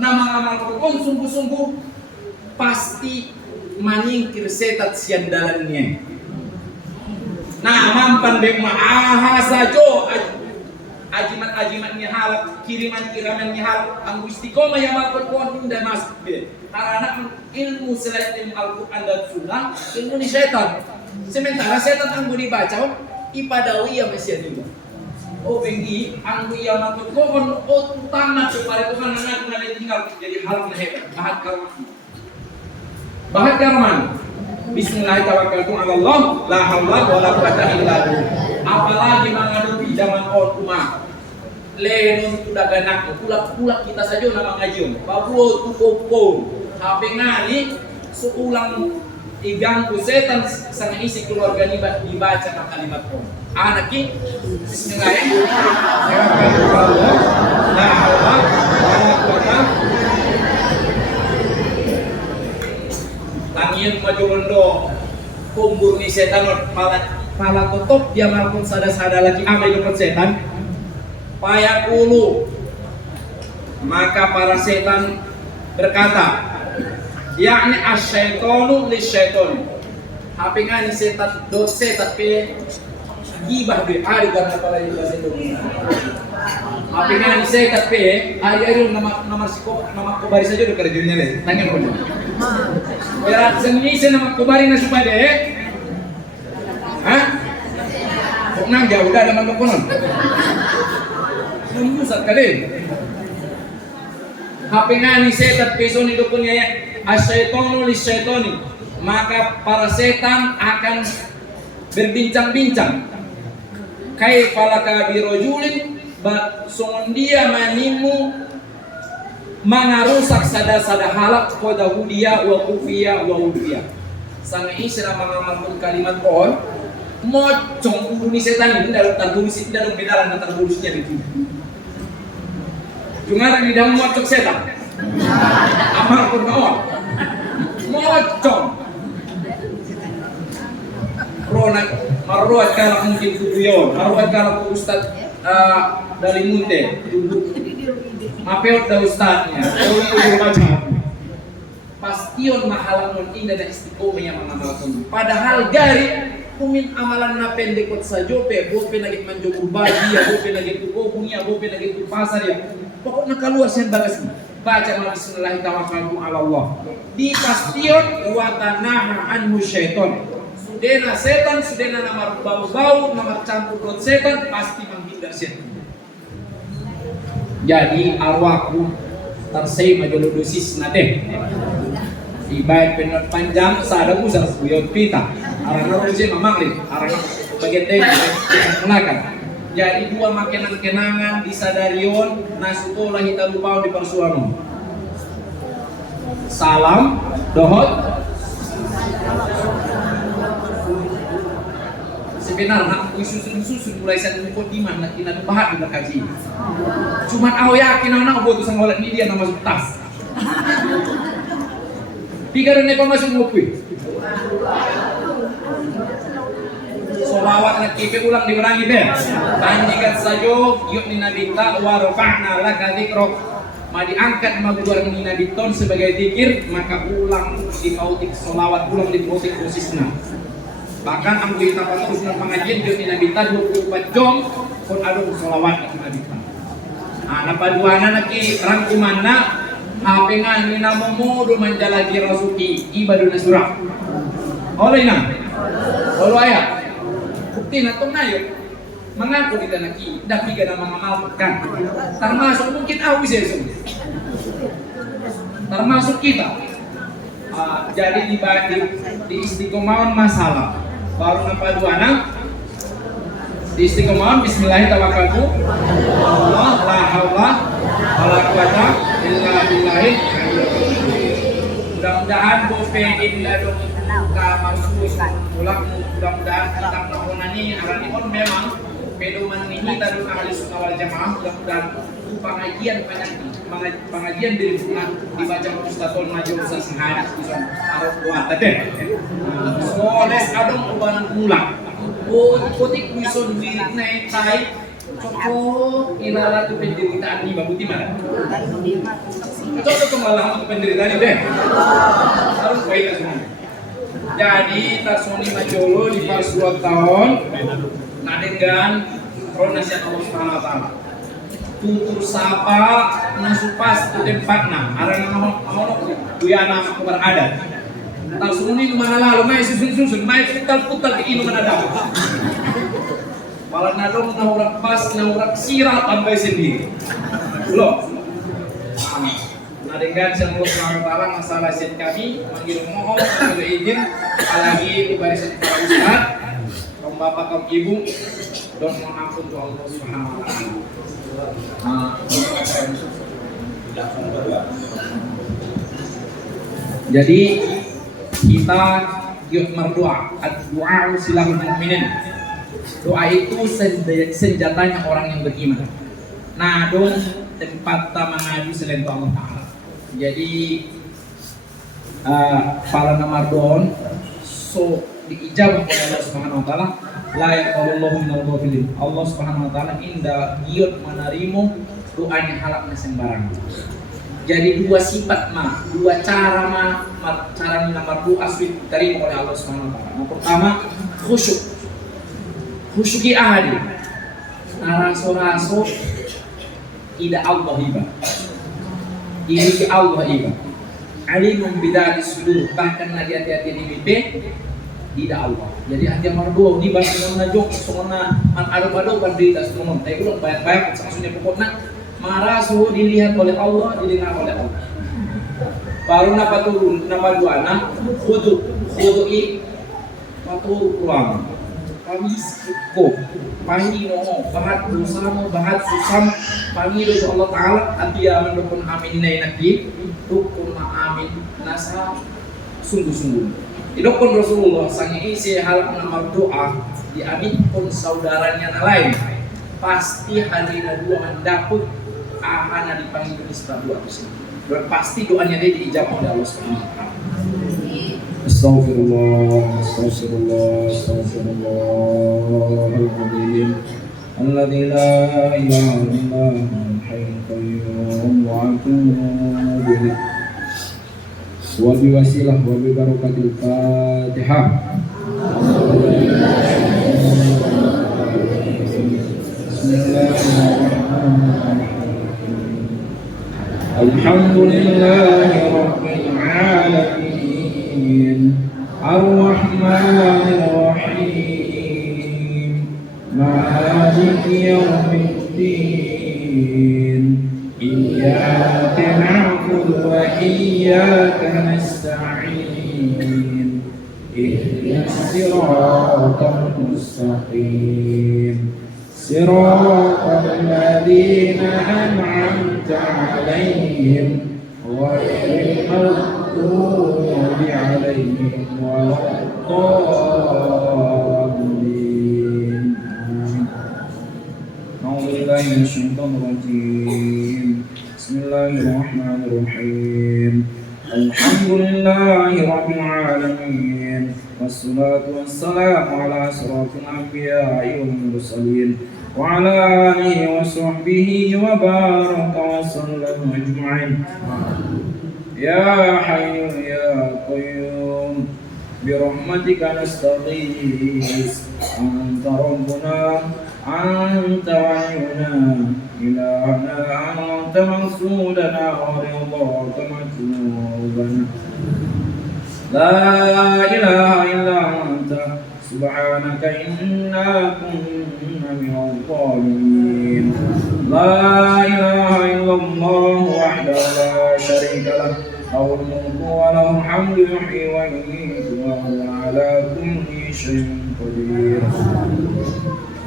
nama amal kon sungguh-sungguh pasti menyingkir setan sian dalannya. Nah, mampan dek maaha sajo ajimat-ajimatnya halak, kiriman-kirimannya halak, ang istiqomah yang makhluk kon tidak masuk be. Karena ilmu selain ilmu Al-Quran dan Sunnah, ilmu ni setan. Sementara setan anggu dibaca, ipadawi yang masih ada. Oh bengi, anggu yang makhluk kon, oh utama supaya Tuhan anak nanti tinggal jadi hal hebat. Bahat karman. Bismillahirrahmanirrahim. Allah, la haula wala quwata illa billah. Apalagi menghadapi zaman Umar. Lenon sudah ganak, pulak kita saja nama ngajion. Babuo tukopo. HP ngali seulang iganggu setan sang isi keluarga dibaca kalimat pun. Anak ki bismillahirrahmanirrahim. La haula wala quwata. Tangian majulondo kumbur ni setan pala tutup dia maupun sada-sada lagi amai dapat setan. Payakulu maka para setan berkata, yakni asyaitonu lisyaitoni. Hape ngani setan dosa tapi gibah be ari karena para bahasa Indonesia. Hape ngani setan pe ari nama kubari saja udah kerjanya le. Tanya pun. Berat seni nama kubari na supaya deh. Hah? Kok nang jauh udah ada mana konon? Memusat kali. Hape ngani setan peso ni dukunnya ya. Asyaitonu lisyaitoni, maka para setan akan berbincang-bincang. Kaifalaka birojulin, songon dia manimu mengarusak sada-sada halak kodahudia wa kufiya wa ufiya. Sang isra mengamalkan kalimat on, mocong ulu ni setan ini dalam tertulis dalam bedalan tertulisnya di sini. Jungar di dalam mocok setan. Amal pun kawan. Mocong. Ronak marwat kalau mungkin kubuyon, marwat kalau ustad dari munte. Mapeot da ustadnya. Pastion mahalan indah dan istiqomah yang mengamalkan. Padahal dari kumin amalan na pendekot sajo pe, bope lagi menjogo bagi ya, bope lagi tukobung ya, bope lagi tu pasar ya. Pokoknya keluar sen bagas. Baca bismillahirrahmanirrahim ala Allah. Di pastion wa tanaha anhu syaiton. Sudena setan, sudena namar bau-bau, namar campur rot setan pasti menghindar setan. Jadi arwahku tersei majolodosis nate. Ibarat penot panjang sada usah buyot pita. Arana rojin mamaklim, arana bagian teh kenakan. Jadi dua makenan-kenangan di sadarion nasutolah kita lupa di persuano. Salam dohot. Sebenarnya susun mulai saya ngumpul di mana kita bahas di kaji. Cuman aku yakin anak buat usang ngolat ini dia nama masuk tas. Tiga dan ekor masuk ngopi. Solawat nakipe ulang diulangi deh. Tanjikan saja yuk ni nabi ta wa rafa'na laka dzikrok. Ma diangkat magudar ni nabi ton sebagai zikir maka ulang di pautik solawat ulang di pautik posisna. Bahkan ambil kita terus pengajian yuk ni nabi ta 24 jam pun ada solawat ni nabi ta. Napaduana naki rangkumanna hapengan ni namomo do manjalagi rasuki ibaduna surah. Oleh na. Olo ayat. Bukti na itong ngayon, mengaku kita naki, dami ka na mamamalkan. Termasuk mungkin aku bisa termasuk kita. Jadi di istiqomahan masalah. Baru napaduana, Istiqomah, bismillahirrahmanirrahim. Allah la haula wala quwata illa billahi. Mudah-mudahan bope indadong ka masus ulang mudah-mudahan kita melakukan ini memang pedoman ini tadi ahli sunnah wal jamaah. Mudah-mudahan pengajian dari sunnah dibaca Ustadzul Majul Ustaz Hadis bisa harus kuat tadi. Soalnya adong ubanan ulang. Kotik wison wirid naik cai coko ilala tu penderitaan ni babuti mana? Cocok kemalang untuk penderitaan ini deh. Harus baik semua. Jadi Tarsoni Majolo di pas 2 tahun nadengan pro nasihat Allah Subhanahu wa taala. Tutur sapa nasupas tu tempatna arang nama duyana aku berada. Tarsoni di mana lalu mai susun mai putal ke inu mana ada. Malah nadong naurak pas naurak sirat tambah sendiri. Belum. Nadengan sang Allah Subhanahu wa taala masalah set kami manggil mohon manggil izin apalagi di barisan para ustaz, kaum bapak kaum ibu don mohon ampun tu Allah Subhanahu wa taala. Jadi kita berdoa, doa silahul mukminin. Doa itu senjatanya orang yang beriman. Nah, dong tempat mengadu selain Allah Taala. Jadi para nomor don so diijabah oleh Allah Subhanahu Wa Taala. La yaqbalullahu minal ghafilin. Allah Subhanahu Wa Taala indah giot menerima doanya halaknya sembarang. Jadi dua sifat dua cara cara nomor doa asli diterima oleh Allah Subhanahu Wa Taala. Yang pertama khusyuk. Khusyuki ahadi. Raso tidak Allah iba. Ini Allah iba. Alimum bidari sudur, bahkan lagi hati-hati di mimpi tidak Allah. Jadi hati yang berdua di bahasa mana jok semana adu berita semua. Tapi belum banyak maksudnya pokoknya marah suhu dilihat oleh Allah, didengar oleh Allah. Baru napa turun nama dua anak khudu'i patur pulang. Kami cukup pangi no bahat dosano bahat susam pangi do Allah Taala atia mendukun amin nai nakib dukun amin nasa sungguh-sungguh. Idokun Rasulullah sang isi hal nama doa diamin pun saudaranya lain pasti hari dua mendapat ahana dipanggil di sebelah dan pasti doanya dia diijabah oleh Allah Subhanahu wa taala. Astaghfirullah al-azim alladzi la ilaha illa huwal hayyul qayyum wa atubu ilaih wa bi wasilah wa bi barakatil Fatihah. Alhamdulillahi rabbil alamin ar-rahmanir rahim maliki yaumiddin iyyaka na'budu wa iyyaka nasta'in ihdinas siratal mustaqim siratal ladzina an'amta 'alaihim ghairil maghdubi 'alaihim waladdallin. A'udzu billahi minasyaitonir rajim. Bismillahirrahmanirrahim. Alhamdulillahi rabbil alamin. Wassalatu wassalamu ala asrafil anbiya'i wal mursalin wa ala alihi wa sahbihi wa baraka wa sallam ajma'in. Ya hayyu ya qayyum bi rahmatika nastaghis anta rabbuna anta waliyuna ilahana anta mansudana wa ridhaka matlubana la ilaha illa anta subhanaka inna kunna minadh dhalimin. La ilaha illallah wahdahu la syarika lah lahul mulku wa lahul hamdu yuhyi wa yumiitu wa huwa ala kulli syai'in qadir.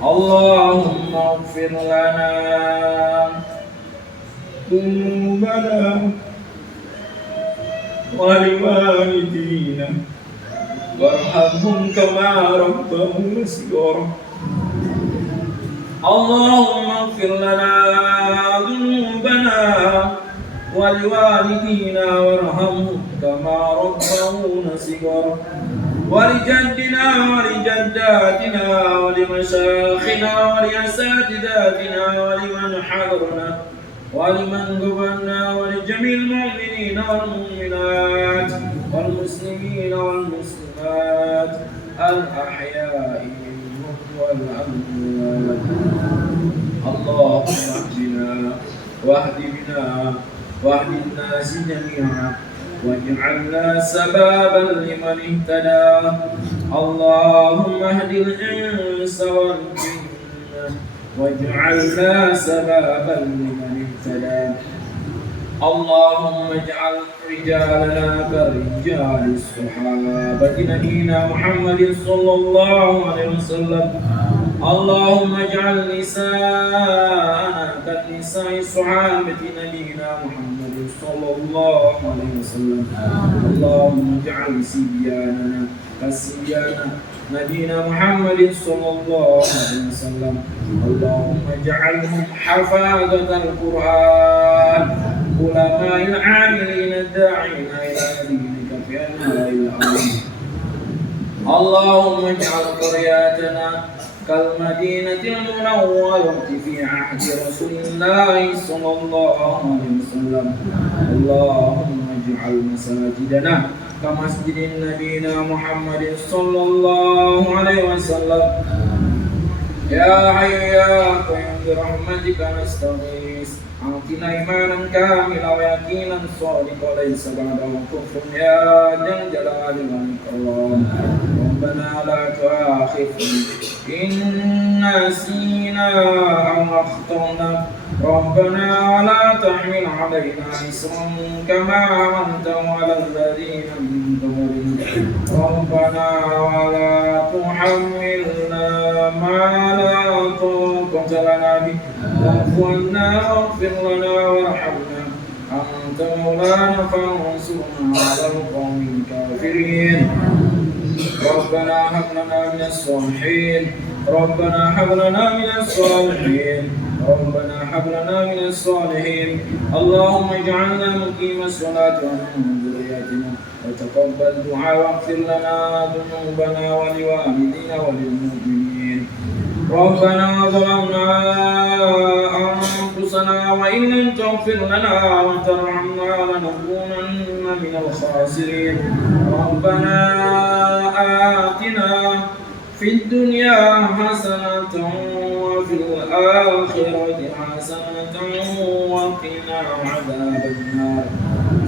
اللهم اغفر لنا ذنوبنا ولوالدينا وارحمهم كما ربونا صغارا. اللهم اغفر لنا ذنوبنا ولوالدينا وارحمهم كما ربونا صغارا. ولجدنا ولجداتنا ولمشايخنا ولأساتذتنا ولمن حضرنا ولمن قبلنا ولجميع المؤمنين والمؤمنات والمسلمين والمسلمات الأحياء منهم والأموات. اللهم اهدنا واهد بنا واهد الناس جميعا واجعلنا سبابا لمن اهتدى. اللهم اهد الإنس والجن واجعلنا سبابا لمن اهتدى. اللهم اجعل رجالنا كرجال الصحابة نبينا محمد صلى الله عليه وسلم. اللهم اجعل نساءنا كنساء صحابة نبينا محمد صلى الله عليه وسلم. اللهم اجعل صبياننا كصبيان نبينا محمد صلى الله عليه وسلم. اللهم اجعلهم حفاظة القرآن علماء العاملين الداعين إلى دينك في أنهار الأرض. اللهم اجعل قرياتنا كالمدينة المنورة في عهد رسول الله صلى الله عليه وسلم. اللهم اجعل مساجدنا كمسجد نبينا محمد صلى الله عليه وسلم. يا حي يا قيوم برحمتك نستغيث أعطنا إيمانا كاملا ويقينا صادقا ليس بعده كفر يا ذا الجلال والإكرام. ربنا لا تؤاخذنا إن نسينا أو أخطأنا. ربنا لا تحمل علينا إصرا كما حملته على الذين من قبلنا. ربنا ولا تحملنا ما لا طاقة لنا به واعف عنا واغفر لنا وارحمنا أنت مولانا فانصرنا على القوم الكافرين. ربنا هب لنا من الصالحين. ربنا هب لنا من الصالحين. ربنا هب لنا من الصالحين. اللهم اجعلنا مقيم الصلاة ومن ذريتنا وتقبل دعاء واغفر لنا ذنوبنا ولوالدينا وللمؤمنين. ربنا ظلمنا أنفسنا وإن لم تغفر لنا وترحمنا لنكونن من الخاسرين. ربنا آتنا في الدنيا حسنة وفي الآخرة حسنة وقنا عذاب النار.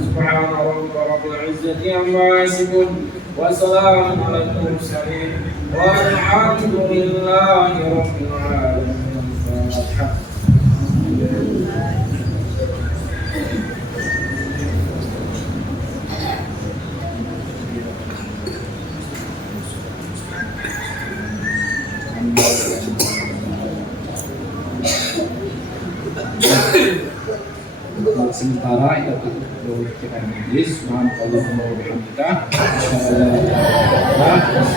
سبحان ربك رب العزة عما يصفون وسلام على المرسلين والحمد لله رب العالمين. الفاتحة. Untuk sementara kita tutup dulu kita majlis. Subhanallahumma wa bihamdika asyhadu an la ilaha illa anta.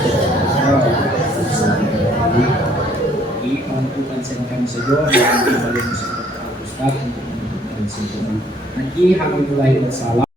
Ini menentukan silakan saja yang kembali Ustaz untuk menentukan simpulkan. Nanti alhamdulillah wassalam.